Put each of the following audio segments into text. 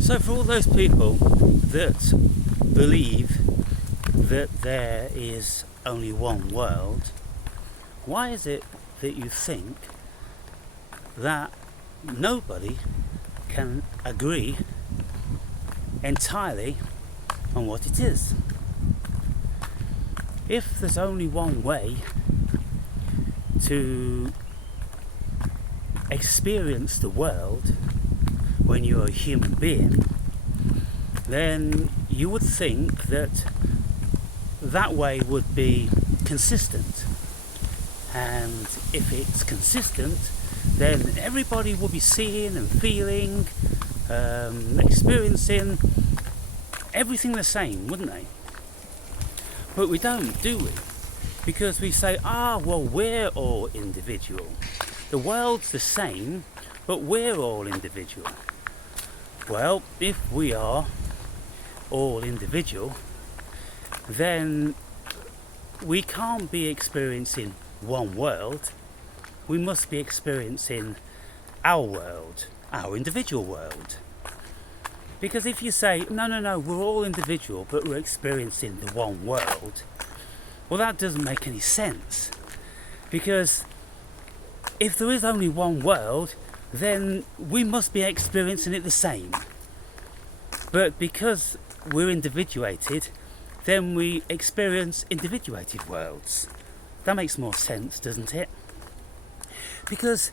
So for all those people that believe that there is only one world, why is it that you think that nobody can agree entirely on what it is? If there's only one way to experience the world when you're a human being, then you would think that that way would be consistent. And if it's consistent, then everybody will be seeing and feeling, experiencing everything the same, wouldn't they? But we don't, do we? Because we say, well, we're all individual. The world's the same, but we're all individual. Well, if we are all individual, then we can't be experiencing one world. We must be experiencing our world, our individual world. Because if you say, no, we're all individual, but we're experiencing the one world, well, that doesn't make any sense. Because if there is only one world, then we must be experiencing it the same. But because we're individuated, then we experience individuated worlds. That makes more sense, doesn't it? Because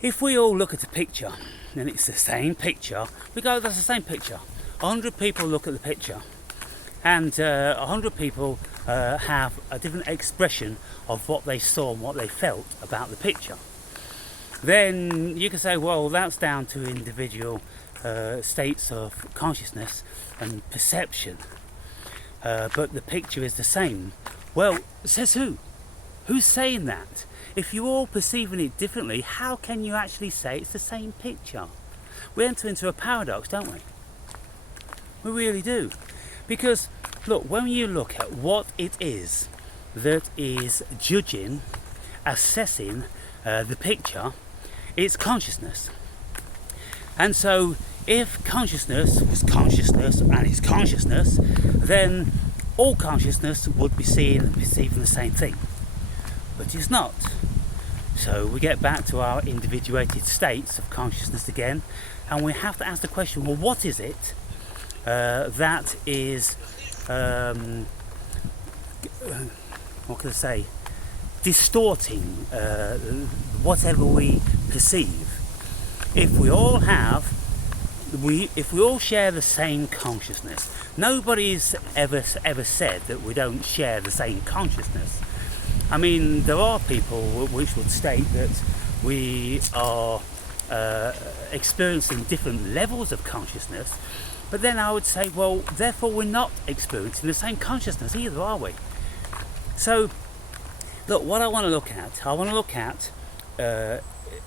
if we all look at a picture and it's the same picture, we go, that's the same picture. 100 people look at the picture, and 100 people have a different expression of what they saw and what they felt about the picture. Then you can say, well, that's down to individual states of consciousness and perception. But the picture is the same. Well, says who? Who's saying that? If you're all perceiving it differently, how can you actually say it's the same picture? We enter into a paradox, don't we? We really do. Because, look, when you look at what it is that is judging, assessing the picture, it's consciousness. And so, if consciousness was consciousness and it's consciousness, then all consciousness would be seeing and perceiving the same thing. But it's not. So we get back to our individuated states of consciousness again, and we have to ask the question, well, what is it that is, what can I say, distorting whatever we perceive? If we all share the same consciousness, nobody's ever said that we don't share the same consciousness. I mean, there are people which would state that we are experiencing different levels of consciousness, but then I would say, well, therefore we're not experiencing the same consciousness either, are we? So, look, what I want to look at,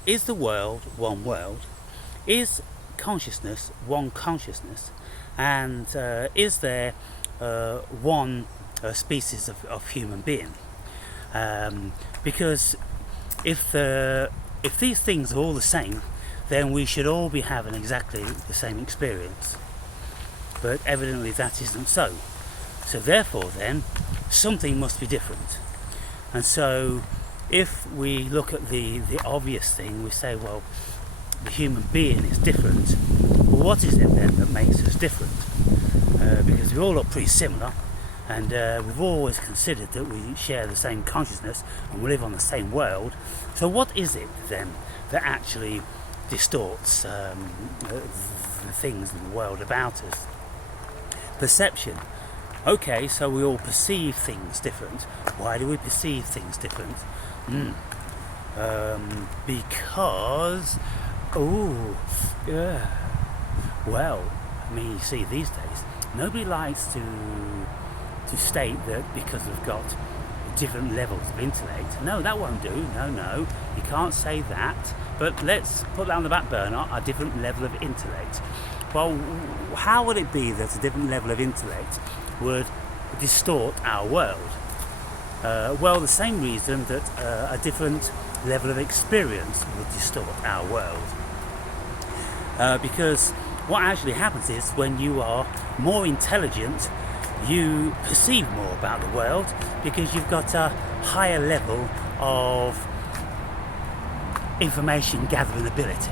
is the world one world? Is consciousness one consciousness? And is there one species of human being? Because if these things are all the same, then we should all be having exactly the same experience. But evidently that isn't so. So therefore then, something must be different. And so if we look at the obvious thing, we say, well, the human being is different. Well, what is it then that makes us different? Because we all look pretty similar, and we've always considered that we share the same consciousness and we live on the same world. So what is it then that actually distorts the things in the world about us? Perception. Okay, so we all perceive things different. Why do we perceive things different? Because, well, I mean, you see, these days nobody likes to state that because they've got different levels of intellect. No, that won't do. No, you can't say that. But let's put that on the back burner, a different level of intellect. Well, how would it be that a different level of intellect would distort our world? Well, the same reason that a different level of experience would distort our world. Because what actually happens is when you are more intelligent, you perceive more about the world because you've got a higher level of information gathering ability.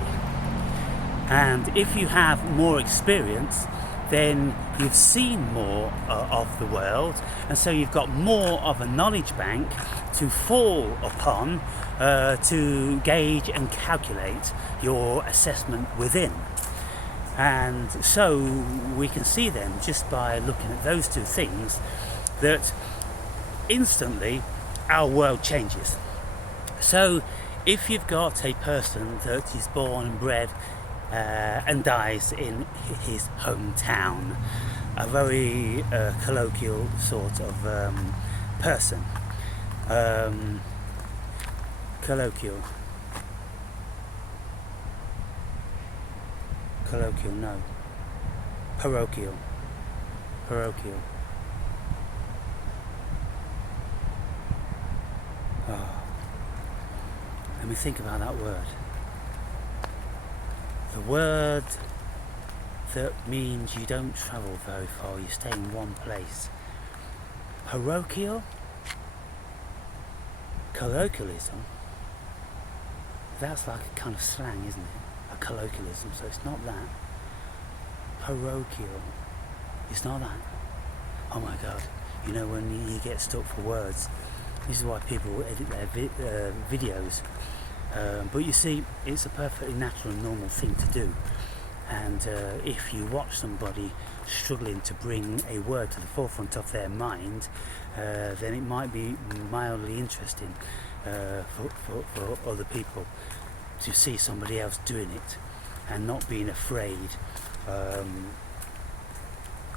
And if you have more experience, then you've seen more of the world, and so you've got more of a knowledge bank to fall upon to gauge and calculate your assessment within. And so we can see then, just by looking at those two things, that instantly our world changes. So if you've got a person that is born and bred and dies in his hometown, a very colloquial sort of person, colloquial, no, parochial. Oh. Let me think about that word. The word that means you don't travel very far, you stay in one place. Parochial? Colloquialism? That's like a kind of slang, isn't it? A colloquialism, so it's not that. Parochial. It's not that. Oh my god. You know, when you get stuck for words, this is why people edit their videos. But you see, it's a perfectly natural and normal thing to do. And if you watch somebody struggling to bring a word to the forefront of their mind, then it might be mildly interesting for other people to see somebody else doing it and not being afraid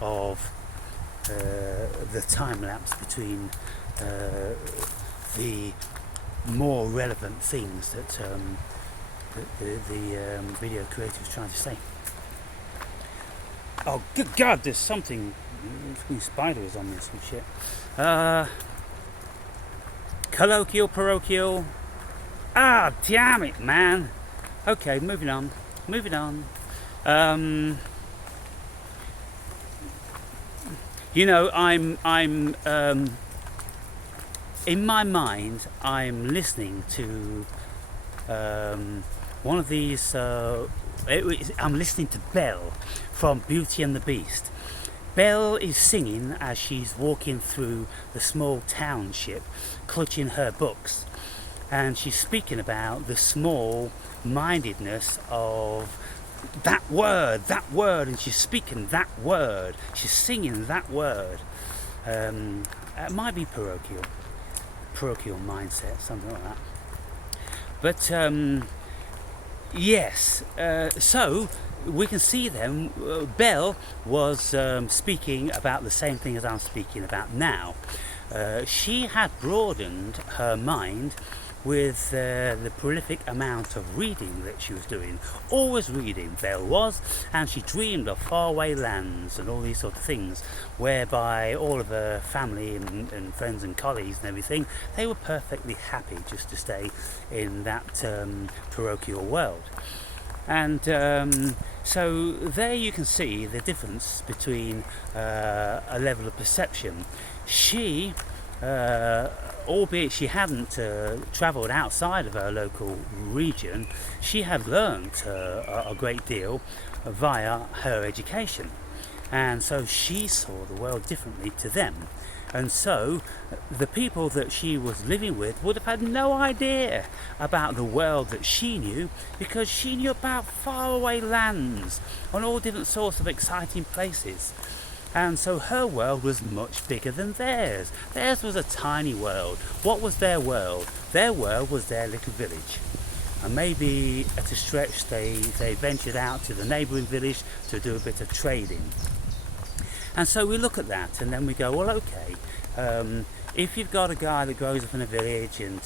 of the time lapse between the more relevant things that the video creator was trying to say. Oh, good God, there's something, spiders on this and shit. Colloquial, parochial. Ah, damn it, man. Okay, moving on. You know, I'm in my mind, I'm listening to one of these. I'm listening to Belle from Beauty and the Beast. Belle is singing as she's walking through the small township, clutching her books, and she's speaking about the small-mindedness of that word, and she's speaking that word, she's singing that word. It might be parochial mindset, something like that. But yes, so we can see then Belle was speaking about the same thing as I'm speaking about now. She had broadened her mind with the prolific amount of reading that she was doing. Always reading, Belle was, and she dreamed of faraway lands and all these sort of things, whereby all of her family and friends and colleagues and everything, they were perfectly happy just to stay in that parochial world. And so there you can see the difference between a level of perception. She, albeit she hadn't travelled outside of her local region, she had learnt a great deal via her education. And so she saw the world differently to them. And so the people that she was living with would have had no idea about the world that she knew, because she knew about faraway lands and all different sorts of exciting places. And so her world was much bigger than theirs. Theirs was a tiny world. What was their world? Their world was their little village. And maybe at a stretch they ventured out to the neighbouring village to do a bit of trading. And so we look at that and then we go, well, okay, if you've got a guy that grows up in a village and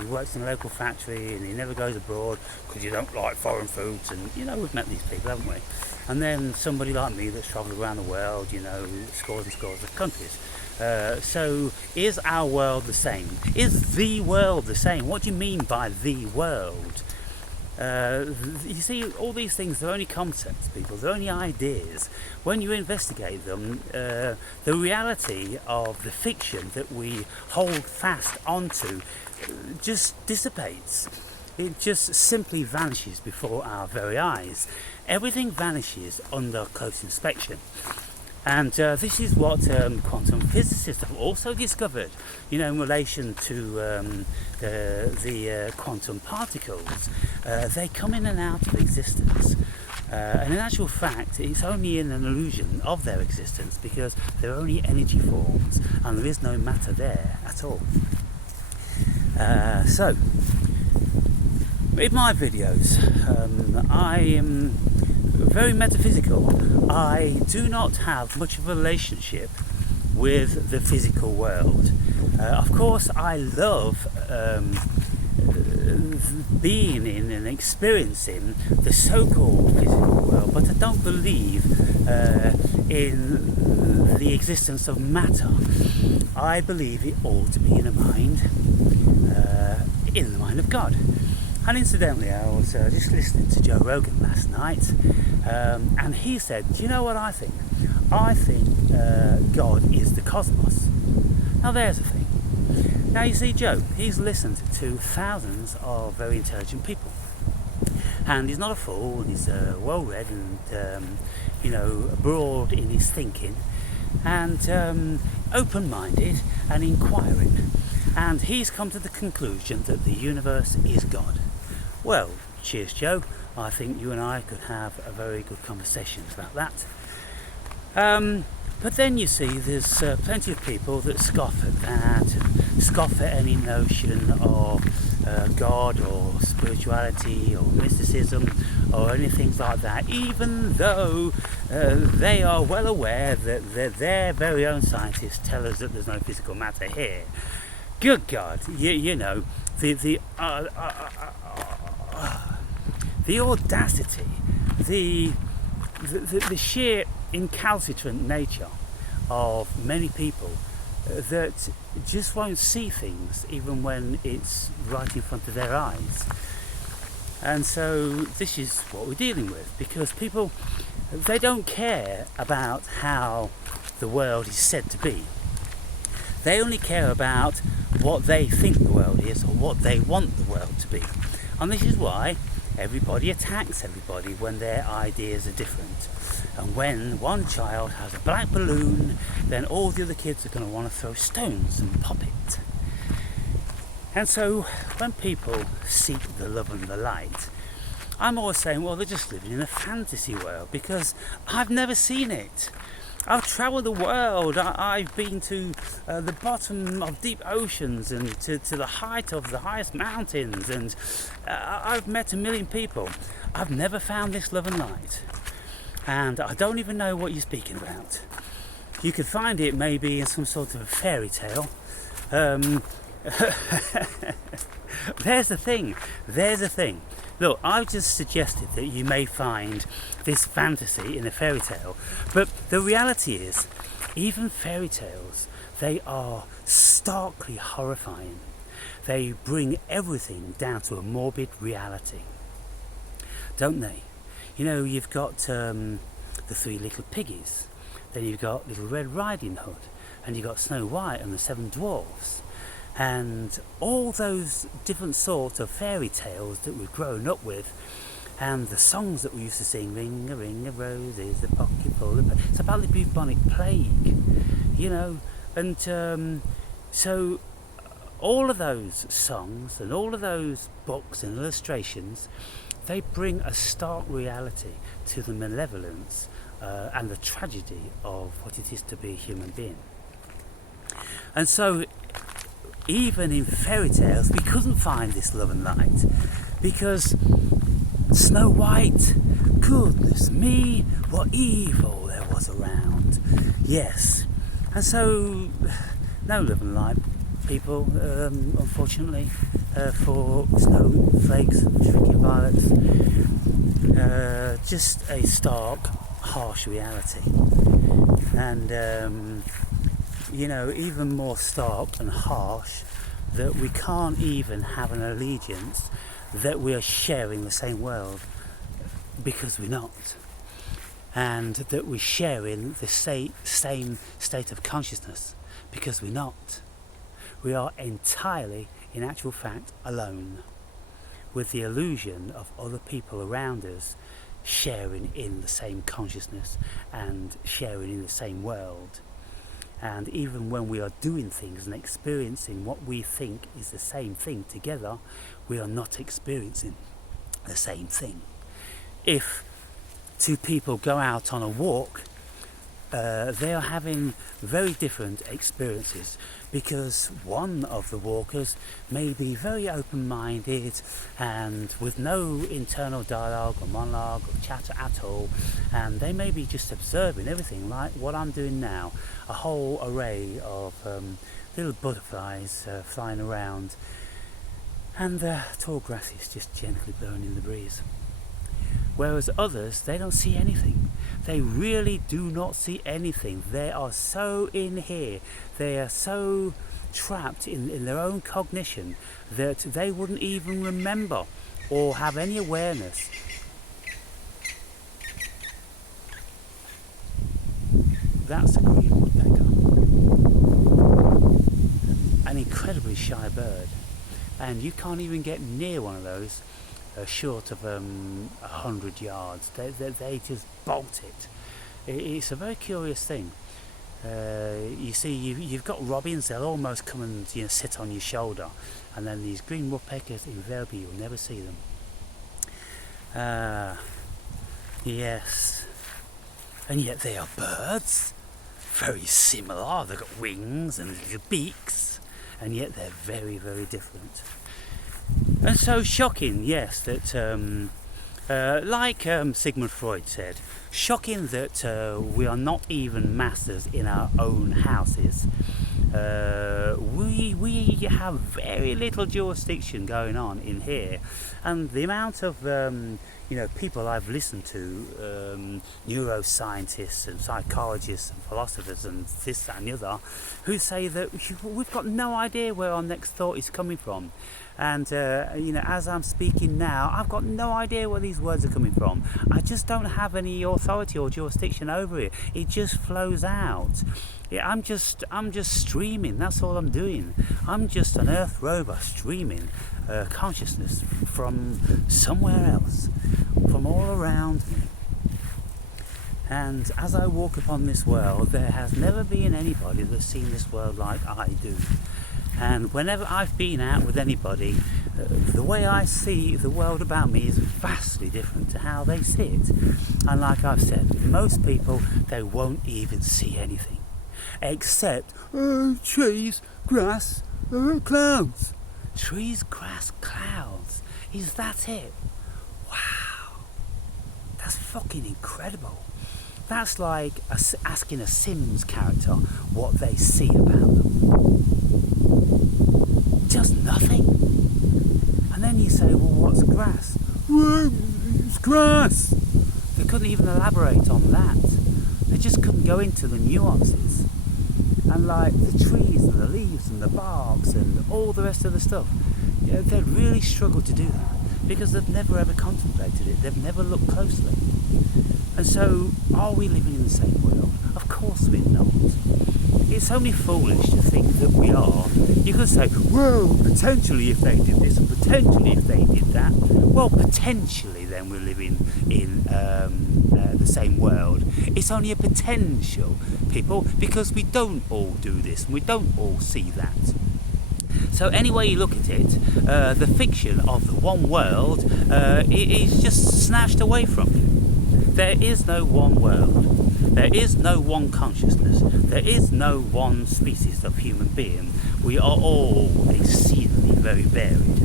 he works in a local factory and he never goes abroad because you don't like foreign foods, and you know, we've met these people, haven't we? And then somebody like me that's travelled around the world, you know, scores and scores of countries. So is our world the same? Is the world the same? What do you mean by the world? You see, all these things, they're only concepts, people, they're only ideas. When you investigate them, the reality of the fiction that we hold fast onto just dissipates. It just simply vanishes before our very eyes. Everything vanishes under close inspection. And this is what quantum physicists have also discovered, in relation to the quantum particles. They come in and out of existence. And in actual fact, it's only an illusion of their existence because they're only energy forms and there is no matter there at all. So, in my videos, I am very metaphysical. I do not have much of a relationship with the physical world. Of course, I love being in and experiencing the so-called physical world, but I don't believe in the existence of matter. I believe it all to be in the mind of God. And incidentally, I was just listening to Joe Rogan last night, and he said, do you know what I think? I think God is the cosmos. Now there's the thing. Now you see, Joe, he's listened to thousands of very intelligent people. And he's not a fool, and he's well-read and, broad in his thinking, and open-minded and inquiring. And he's come to the conclusion that the universe is God. Well, cheers, Joe. I think you and I could have a very good conversation about that. But then you see there's plenty of people that scoff at that, scoff at any notion of God or spirituality or mysticism or anything like that, even though they are well aware that their very own scientists tell us that there's no physical matter here. Good God, the audacity, the sheer incalcitrant nature of many people that just won't see things even when it's right in front of their eyes. And so this is what we're dealing with, because people, they don't care about how the world is said to be. They only care about what they think the world is or what they want the world to be. And this is why everybody attacks everybody when their ideas are different. And when one child has a black balloon, then all the other kids are going to want to throw stones and pop it. And so when people seek the love and the light, I'm always saying, well, they're just living in a fantasy world, because I've never seen it. I've travelled the world. I've been to the bottom of deep oceans and to the height of the highest mountains, and I've met a million people. I've never found this love and light, and I don't even know what you're speaking about. You could find it maybe in some sort of a fairy tale. There's the thing. Look, I've just suggested that you may find this fantasy in a fairy tale, but the reality is, even fairy tales, they are starkly horrifying. They bring everything down to a morbid reality, don't they? You've got the Three Little Piggies, then you've got Little Red Riding Hood, and you've got Snow White and the Seven Dwarfs. And all those different sorts of fairy tales that we've grown up with, and the songs that we used to sing, ring a ring of roses, a pocket full of... It's about the bubonic plague, and so all of those songs and all of those books and illustrations, they bring a stark reality to the malevolence and the tragedy of what it is to be a human being. And so even in fairy tales, we couldn't find this love and light, because Snow White, goodness me, what evil there was around. Yes, and so no love and light, people, unfortunately, for snowflakes and shrinking violets. Just a stark, harsh reality, and even more stark and harsh, that we can't even have an allegiance that we are sharing the same world, because we're not. And that we're sharing the same state of consciousness, because we're not. We are entirely, in actual fact, alone, with the illusion of other people around us sharing in the same consciousness and sharing in the same world. And even when we are doing things and experiencing what we think is the same thing together, we are not experiencing the same thing. If two people go out on a walk, they are having very different experiences, because one of the walkers may be very open-minded and with no internal dialogue or monologue or chatter at all, and they may be just observing everything like what I'm doing now, a whole array of little butterflies flying around, and the tall grass is just gently blowing in the breeze. Whereas others, they don't see anything. They really do not see anything. They are so in here, they are so trapped in their own cognition that they wouldn't even remember or have any awareness. That's a green woodpecker. An incredibly shy bird. And you can't even get near one of those short of 100 yards. They just bolt it. It's a very curious thing. You see, you've got robins, they'll almost come and sit on your shoulder, and then these green woodpeckers, invariably you'll never see them. Yes, and yet they are birds, very similar. They've got wings and little beaks, and yet they're very, very different. And so shocking, yes, that like Sigmund Freud said, shocking that we are not even masters in our own houses. We have very little jurisdiction going on in here, and the amount of people I've listened to, neuroscientists and psychologists and philosophers and this, that and the other, who say that we've got no idea where our next thought is coming from. And as I'm speaking now, I've got no idea where these words are coming from. I just don't have any authority or jurisdiction over it. It just flows out. I'm just streaming. That's all I'm doing. I'm just an Earth rover streaming consciousness from somewhere else, from all around me. And as I walk upon this world, there has never been anybody that's seen this world like I do. And whenever I've been out with anybody, the way I see the world about me is vastly different to how they see it. And like I've said, most people, they won't even see anything except trees, grass, clouds. Trees, grass, clouds. Is that it? Wow, that's fucking incredible. That's like asking a Sims character what they see about them. Just nothing. And then you say, well, what's grass? Well, it's grass. They couldn't even elaborate on that. They just couldn't go into the nuances. And like the trees and the leaves and the barks and all the rest of the stuff, they'd really struggle to do that because they've never ever contemplated it. They've never looked closely. And so, are we living in the same world? Of course we're not. It's only foolish to think that we are. You could say, well, potentially if they did this and potentially if they did that. Well, potentially then we're living in the same world. It's only a potential, people, because we don't all do this and we don't all see that. So any way you look at it, the fiction of the one world is just snatched away from you. There is no one world. There is no one consciousness. There is no one species of human being. We are all exceedingly very varied.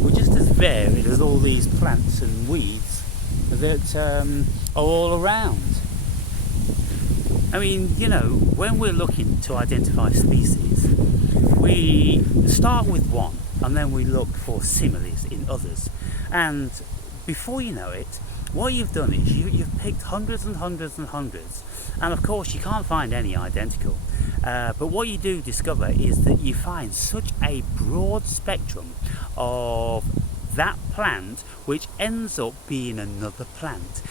We're just as varied as all these plants and weeds that are all around. I mean, when we're looking to identify species, we start with one and then we look for similes in others. And before you know it, what you've done is you've picked hundreds and hundreds and hundreds, and of course you can't find any identical. But what you do discover is that you find such a broad spectrum of that plant, which ends up being another plant.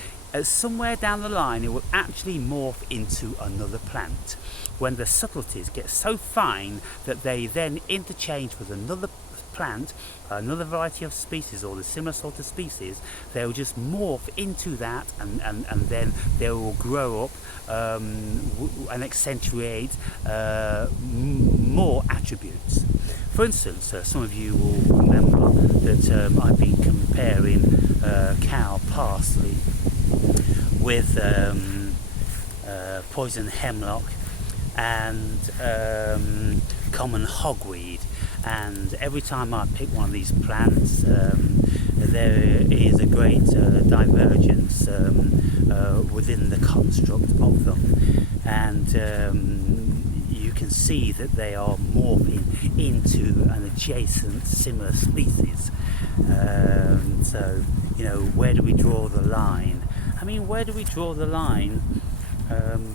Somewhere down the line, it will actually morph into another plant when the subtleties get so fine that they then interchange with another plant, another variety of species or the similar sort of species. They'll just morph into that, and then they will grow up and accentuate more attributes. For instance, some of you will remember that I've been comparing cow parsley with poison hemlock and common hogweed, and every time I pick one of these plants there is a great divergence within the construct of them, and you can see that they are morphing into an adjacent similar species. So, where do we draw the line? I mean, where do we draw the line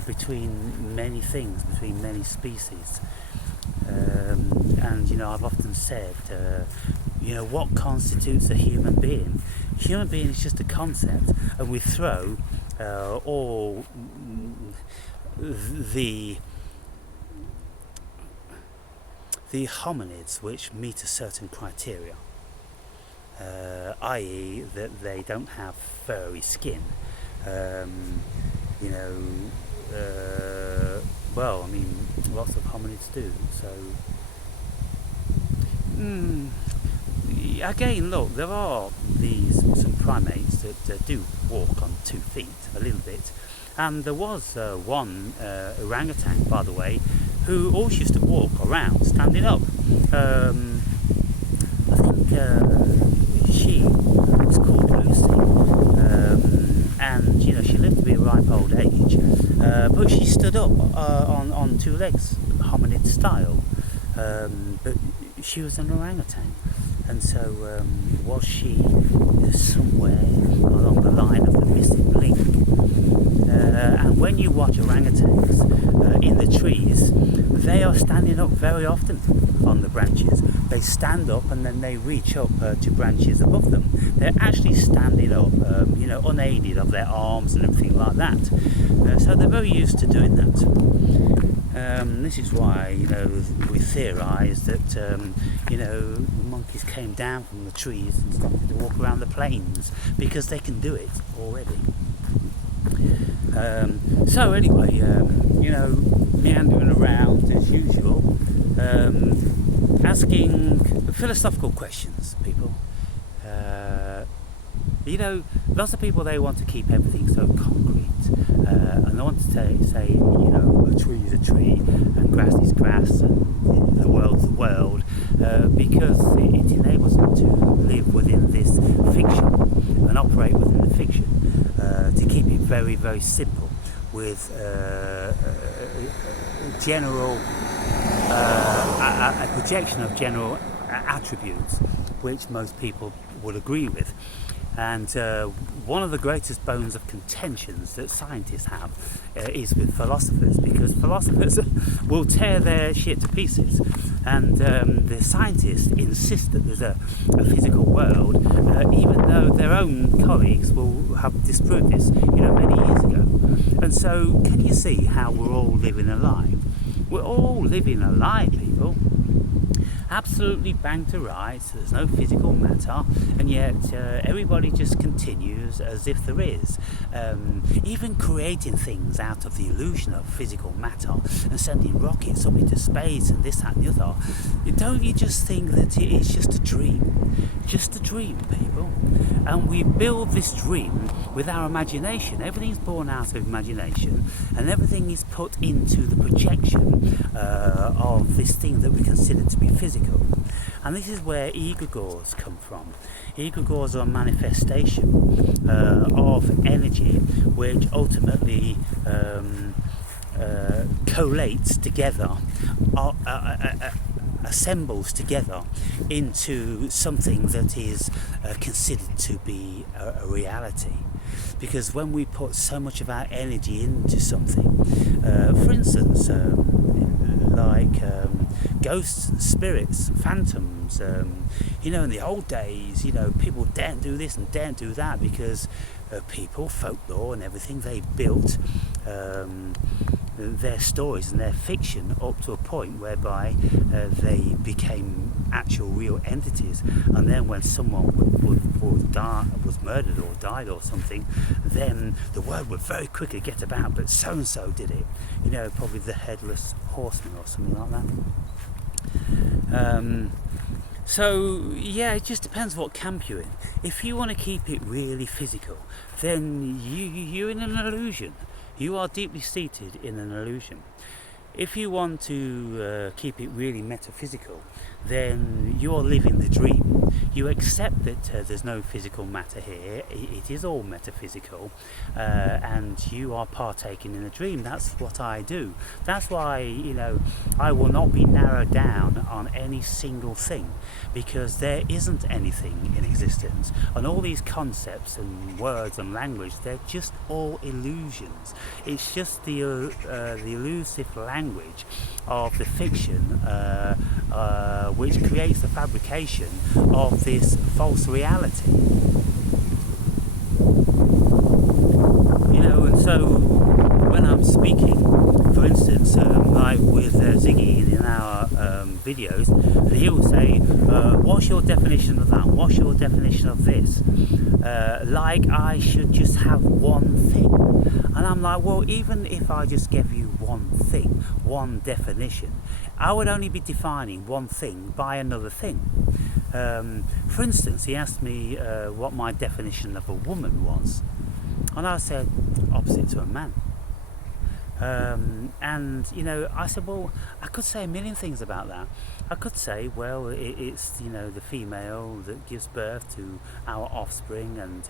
between many things, between many species? And I've often said, what constitutes a human being? A human being is just a concept, and we throw all the hominids which meet a certain criteria, i.e. that they don't have furry skin. Well, I mean, lots of hominids do. So, again, look, there are some primates that do walk on 2 feet a little bit, and there was one orangutan, by the way, who always used to walk around standing up. I think she was called Lucy, and she lived to be a ripe old age, but she stood up on 2 legs, hominid style, but she was an orangutan, and so was she somewhere along the line of the missing link. And when you watch orangutans in the trees, they are standing up very often on the branches. They stand up and then they reach up to branches above them. They're actually standing up, unaided of their arms and everything like that. So they're very used to doing that. This is why, we theorise that, the monkeys came down from the trees and started to walk around the plains, because they can do it already. So anyway, meandering around as usual, asking philosophical questions, people. Lots of people, they want to keep everything so concrete, and they want to say, a tree is a tree, and grass is grass, and the world's the world, because it enables them to live within this fiction and operate within the fiction, to keep it very, very simple, with a projection of general attributes which most people would agree with. And one of the greatest bones of contentions that scientists have is with philosophers, because philosophers will tear their shit to pieces, and the scientists insist that there's a physical world, even though their own colleagues will have disproved this many years ago. And so, can you see how we're all living a lie? We're all living a lie, people. Absolutely bang to rights, there's no physical matter, and yet everybody just continues as if there is, even creating things out of the illusion of physical matter and sending rockets up into space and this, that and the other. Don't you just think that it is just a dream? Just a dream, people. And we build this dream with our imagination. Everything's born out of imagination, and everything is put into the projection of this thing that we consider to be physical. And this is where egregores come from. Egregores are a manifestation of energy which ultimately collates together, assembles together into something that is considered to be a reality. Because when we put so much of our energy into something, for instance, like ghosts and spirits, phantoms. In the old days, people daren't do this and daren't do that because people, folklore and everything, they built their stories and their fiction up to a point whereby they became actual real entities, and then when someone was murdered or died or something, then the word would very quickly get about, but so and so did it, probably the headless horseman or something like that. So yeah, it just depends what camp you're in. If you want to keep it really physical, then you're in an illusion. You are deeply seated in an illusion. If you want to keep it really metaphysical, then you are living the dream. You accept that there's no physical matter here, it is all metaphysical, and you are partaking in a dream. That's what I do. That's why, I will not be narrowed down on any single thing, because there isn't anything in existence. And all these concepts and words and language, they're just all illusions. It's just the elusive language of the fiction which creates the fabrication of this false reality. And so when I'm speaking, for instance, like with Ziggy in our videos, and he will say, what's your definition of that? What's your definition of this? Like I should just have one thing. And I'm like, well, even if I just gave you one thing, one definition, I would only be defining one thing by another thing. For instance, he asked me what my definition of a woman was, and I said opposite to a man. I said, well, I could say a million things about that. I could say, well, it's the female that gives birth to our offspring, and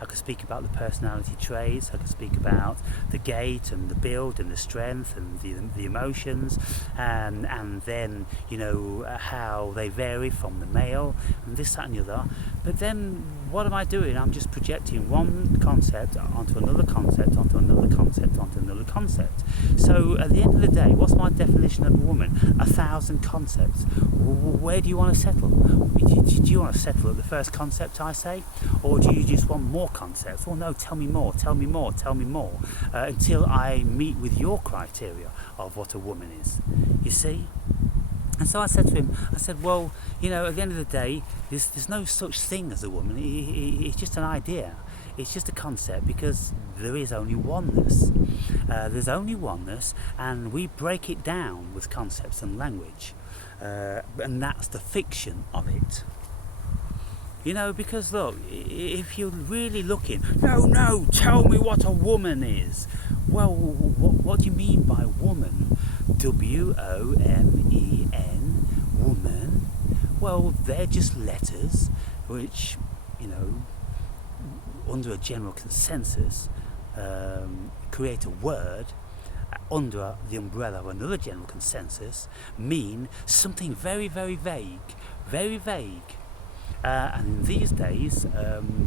I could speak about the personality traits. I could speak about the gait and the build and the strength and the emotions, and then how they vary from the male and this, that, and the other. But then what am I doing? I'm just projecting one concept onto another concept, onto another concept, onto another concept. So at the end of the day, what's my definition of a woman? 1,000 concepts. Where do you want to settle? Do you want to settle at the first concept I say? Or do you just want more concepts? Well, no, tell me more, until I meet with your criteria of what a woman is. You see? And so I said to him, well, at the end of the day, there's no such thing as a woman. It's just an idea. It's just a concept, because there is only oneness. There's only oneness, and we break it down with concepts and language. And that's the fiction of it. Because look, if you're really looking, no, tell me what a woman is. Well, what do you mean by woman? WOMEN, woman. Well, they're just letters which, under a general consensus, create a word under the umbrella of another general consensus, mean something very, very vague, very vague. And in these days,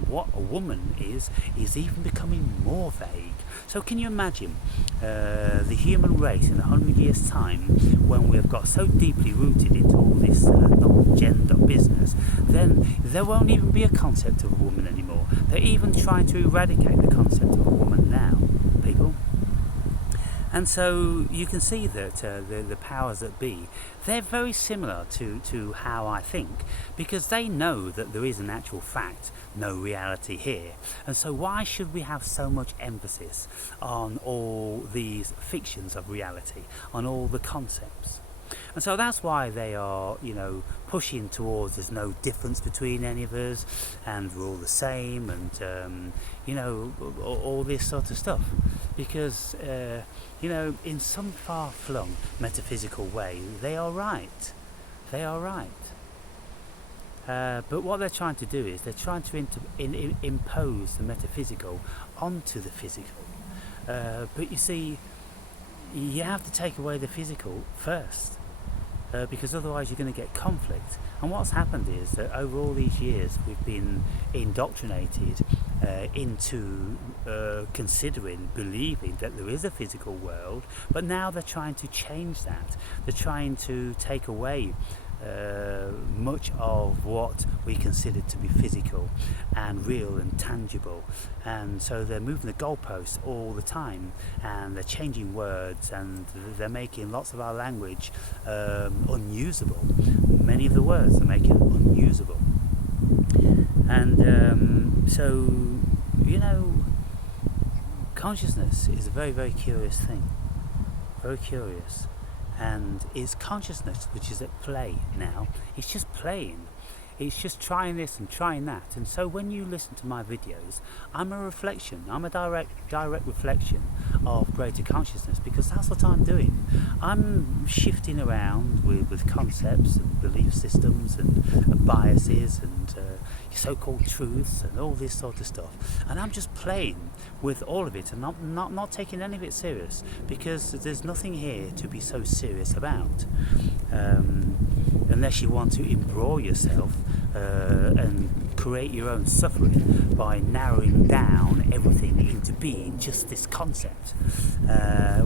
what a woman is even becoming more vague. So can you imagine the human race in 100 years' time, when we have got so deeply rooted into all this non-gender business, then there won't even be a concept of a woman anymore. They're even trying to eradicate the concept of a woman now, people. And so you can see that the powers that be, they're very similar to how I think, because they know that there is an actual fact, no reality here. And so why should we have so much emphasis on all these fictions of reality, on all the concepts? And so that's why they are, pushing towards there's no difference between any of us, and we're all the same, and, all this sort of stuff. Because, in some far-flung metaphysical way, they are right. They are right. But what they're trying to do is they're trying to impose the metaphysical onto the physical. But you see, you have to take away the physical first. Because otherwise you're going to get conflict. And what's happened is that over all these years we've been indoctrinated into considering, believing that there is a physical world, but now they're trying to change that. They're trying to take away much of what we consider to be physical and real and tangible, and so they're moving the goalposts all the time, and they're changing words, and they're making lots of our language unusable. Many of the words are making it unusable, and so consciousness is a very, very curious thing, very curious. And it's consciousness which is at play now. It's just playing. It's just trying this and trying that. And so when you listen to my videos, I'm a reflection. I'm a direct reflection of greater consciousness, because that's what I'm doing. I'm shifting around with concepts and belief systems and biases and so-called truths and all this sort of stuff. And I'm just playing with all of it and not taking any of it serious, because there's nothing here to be so serious about. Unless you want to embroil yourself and create your own suffering by narrowing down everything into being just this concept,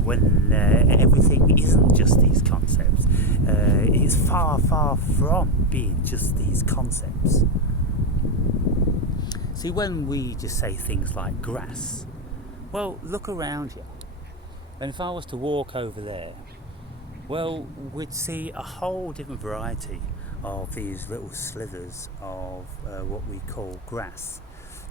when everything isn't just these concepts. It's far, far from being just these concepts. See, when we just say things like grass, well, look around you. And if I was to walk over there, well, we'd see a whole different variety of these little slithers of what we call grass.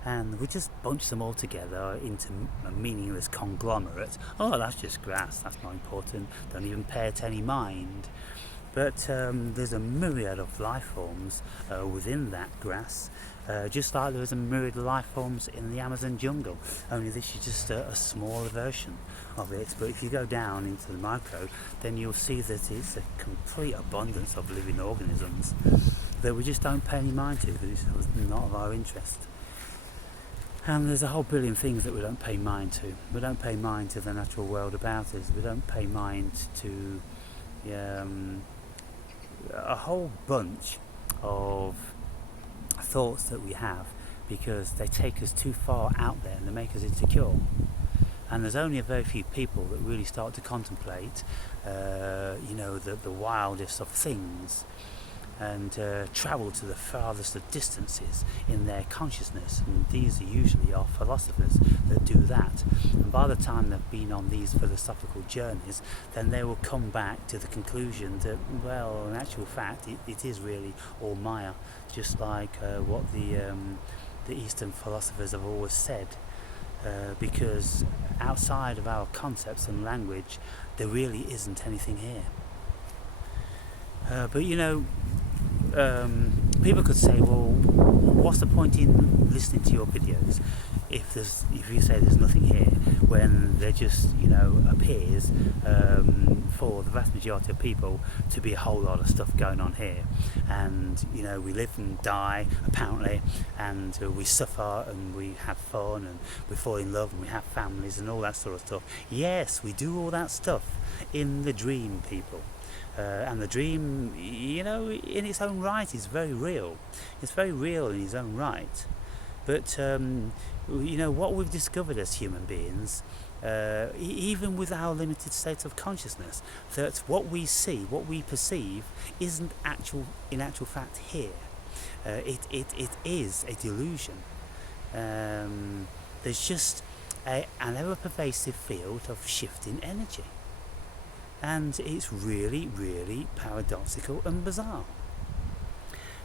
And we just bunch them all together into a meaningless conglomerate. Oh, that's just grass, that's not important, don't even pay it any mind. But there's a myriad of life forms within that grass, just like there is a myriad of life forms in the Amazon jungle, only this is just a smaller version of it. But if you go down into the micro, then you'll see that it's a complete abundance of living organisms that we just don't pay any mind to, because it's not of our interest. And there's a whole billion things that we don't pay mind to. We don't pay mind to the natural world about us. We don't pay mind to a whole bunch of thoughts that we have, because they take us too far out there and they make us insecure. And there's only a very few people that really start to contemplate the wildest of things, and travel to the farthest of distances in their consciousness. And these are usually our philosophers that do that. And by the time they've been on these philosophical journeys, then they will come back to the conclusion that, well, in actual fact, it is really all Maya, just like what the Eastern philosophers have always said. Because outside of our concepts and language, there really isn't anything here. But people could say, well, what's the point in listening to your videos if you say there's nothing here, when there just appears for the vast majority of people to be a whole lot of stuff going on here, and we live and die apparently, and we suffer and we have fun and we fall in love and we have families and all that sort of stuff. Yes, we do all that stuff in the dream, people. And the dream, in its own right is very real. It's very real in its own right. But, what we've discovered as human beings, even with our limited state of consciousness, that what we see, what we perceive, isn't in actual fact here. It is a delusion. There's just an ever-pervasive field of shifting energy. And it's really, really paradoxical and bizarre.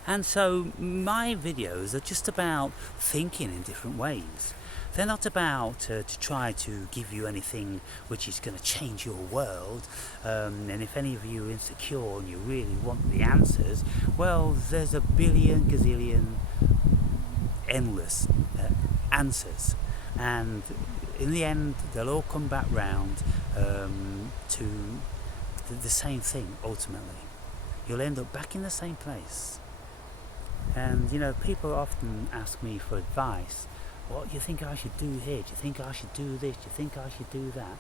And so my videos are just about thinking in different ways. They're not about to try to give you anything which is going to change your world. And if any of you are insecure and you really want the answers, well, there's a billion, gazillion, endless answers. And in the end, they'll all come back round to the same thing, ultimately. You'll end up back in the same place. And, people often ask me for advice. What do you think I should do here? Do you think I should do this? Do you think I should do that?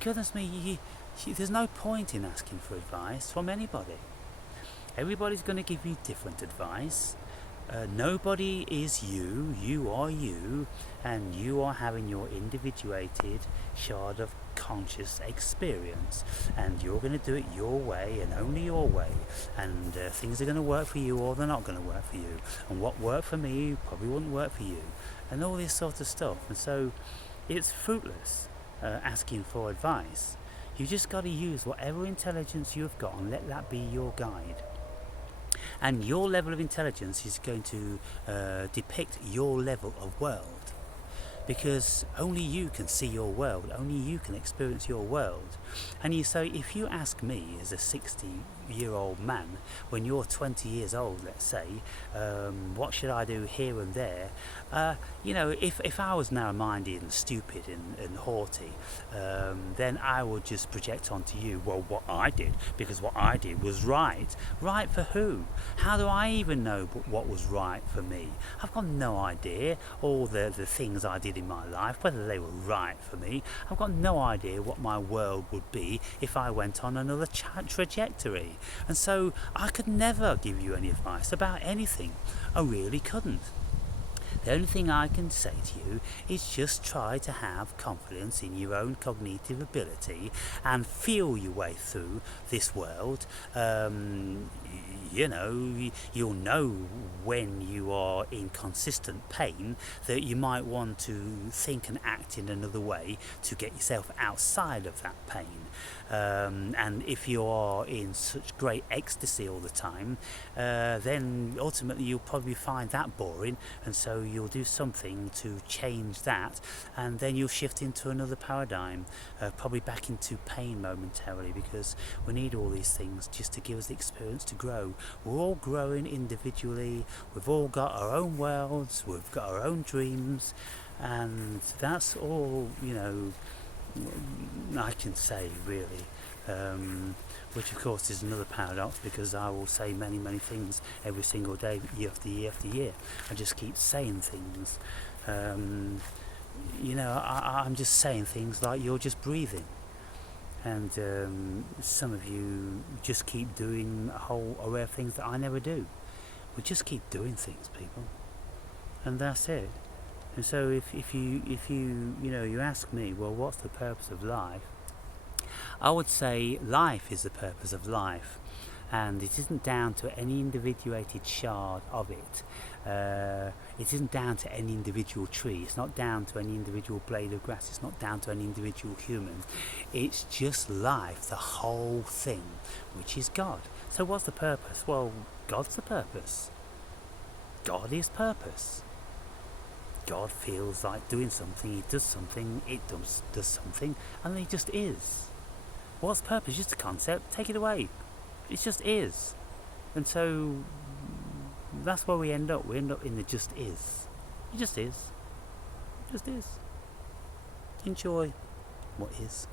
Goodness me, there's no point in asking for advice from anybody. Everybody's going to give you different advice. Nobody is you, you are you, and you are having your individuated shard of conscious experience, and you're going to do it your way and only your way, and things are going to work for you or they're not going to work for you, and what worked for me probably wouldn't work for you, and all this sort of stuff. And so it's fruitless asking for advice. You just got to use whatever intelligence you've got and let that be your guide. And your level of intelligence is going to depict your level of world, because only you can see your world, only you can experience your world. And so if you ask me as a 60-year-old man, when you're 20 years old, let's say, what should I do here and there, if I was narrow-minded and stupid and haughty, then I would just project onto you, well, what I did, because what I did was right. Right for who? How do I even know what was right for me? I've got no idea. All the things I did in my life, whether they were right for me, I've got no idea what my world would be if I went on another trajectory. And so I could never give you any advice about anything. I really couldn't. The only thing I can say to you is just try to have confidence in your own cognitive ability and feel your way through this world. You'll know when you are in consistent pain that you might want to think and act in another way to get yourself outside of that pain. And if you are in such great ecstasy all the time, then ultimately you'll probably find that boring, and so you'll do something to change that, and then you'll shift into another paradigm, probably back into pain momentarily, because we need all these things just to give us the experience to grow. We're all growing individually, we've all got our own worlds, we've got our own dreams, and that's all, I can say, really. Which of course is another paradox, because I will say many, many things every single day, year after year after year. I just keep saying things. I'm just saying things like you're just breathing. And some of you just keep doing a whole array of things that I never do. We just keep doing things, people. And that's it. And so if you ask me, well, what's the purpose of life? I would say life is the purpose of life, and it isn't down to any individuated shard of it. It isn't down to any individual tree, it's not down to any individual blade of grass, it's not down to any individual human. It's just life, the whole thing, which is God. So what's the purpose? Well, God's the purpose. God is purpose. God feels like doing something, he does something, it does something, and he just is. What's purpose? Just a concept. Take it away. It just is. And so that's where we end up. We end up in the just is. It just is. It just is. Enjoy what is.